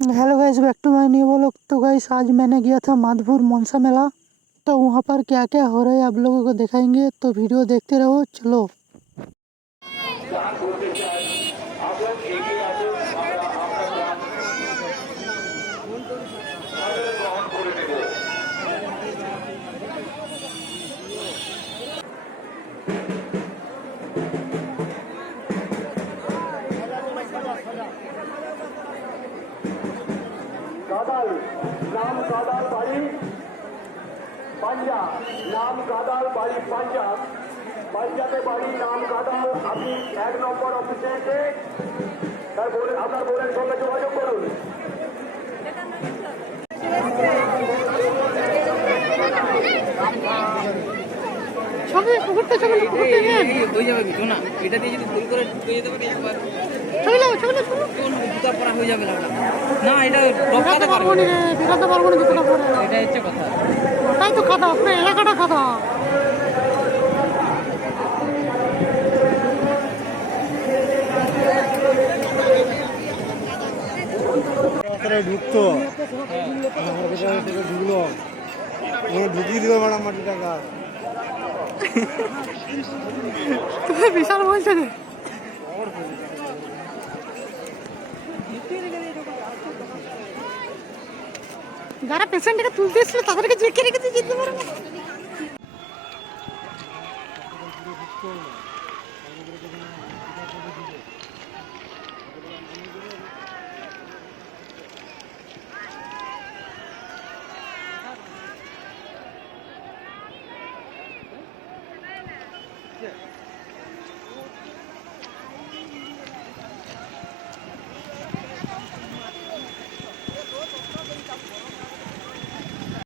Hello guys, back to my new vlog. तो guys आज मैंने गया था माधपुर मनसा मेला। तो वहाँ पर क्या क्या हो रहा है आप लोगों को दिखाएंगे, तो वीडियो देखते रहो। चलो। কাদাল নাম কাদাল বাড়ি পাঞ্জাব, নাম কাদাল বাড়ি পাঞ্জাব, পাঞ্জাবে বাড়ি নাম কাদাল। আপনি 1 নম্বর অফিসে এসে আপনার বোনের সঙ্গে যোগাযোগ করুন। ছবি ঘুরতে ছবি হয়ে যাবে কিছু না, এটা দিয়ে যদি ভুল করে ঢুকে যেতে পারি একবার ছবি নাও ছবি নাও জুতা পরা হয়ে যাবে না, এটা বেরাতে পারবো না রে, বেরাতে পারবো না জুতোটা পরে। এটা হচ্ছে কথা। তাই তো কাদা, পুরো এলাকাটা কাদা। ঢুকতো ঢুকলো ঢুকিয়ে দিল ম্যাডাম মাটি টাকা। তুমি বিশাল বলছো রে। যারা পেশেন্টকে তুলতে এসেছিল তাদেরকে জেকে রেখেছে, যেতে পারবো।